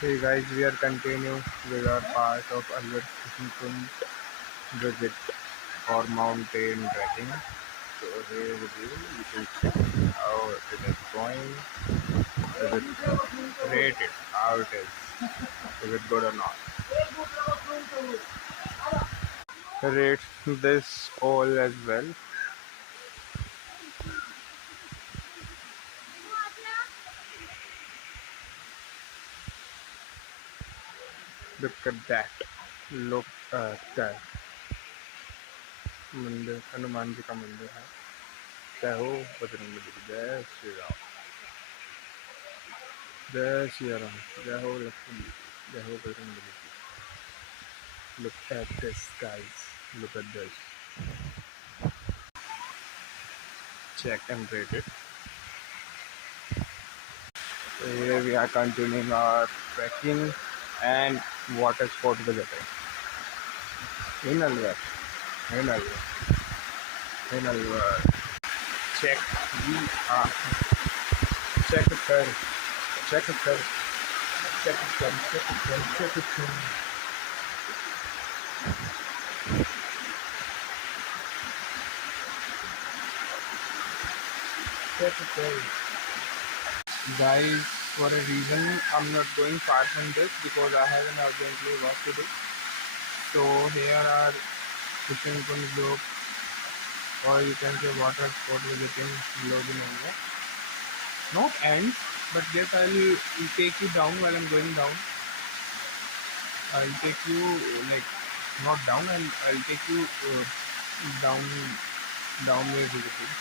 Hey guys, we are continuing with our part of Alwar Kishan visit or mountain trekking. So here with you, you can check how it is going. Is it rated? How it is? Is it good or not? Rate this all as well. Look at that. Look at that. मंदिर हनुमान जी का मंदिर है. जय हो बजरंगबली की. जय श्री राम. जय श्री राम. जय हो लक्ष्मण जी की. जय हो बजरंगबली की. Look at this, guys. Look at this. Check and rate it. So here we are continuing our trekking and water sport visiting. In Alwar. In Alwar. In Alwar. Check. We are. Check it, sir. Check it, sir. Check it, sir. Check it, sir. Check it, sir. Check it, sir. Guys, for a reason, I'm not going far from this because I have an urgently work to do. So here are fishing pond vlog, or you can say water sport visiting vlog in India. Not ends, but yes, I'll take you down while I'm going down. I'll take you like not down. I'll take you down near visiting.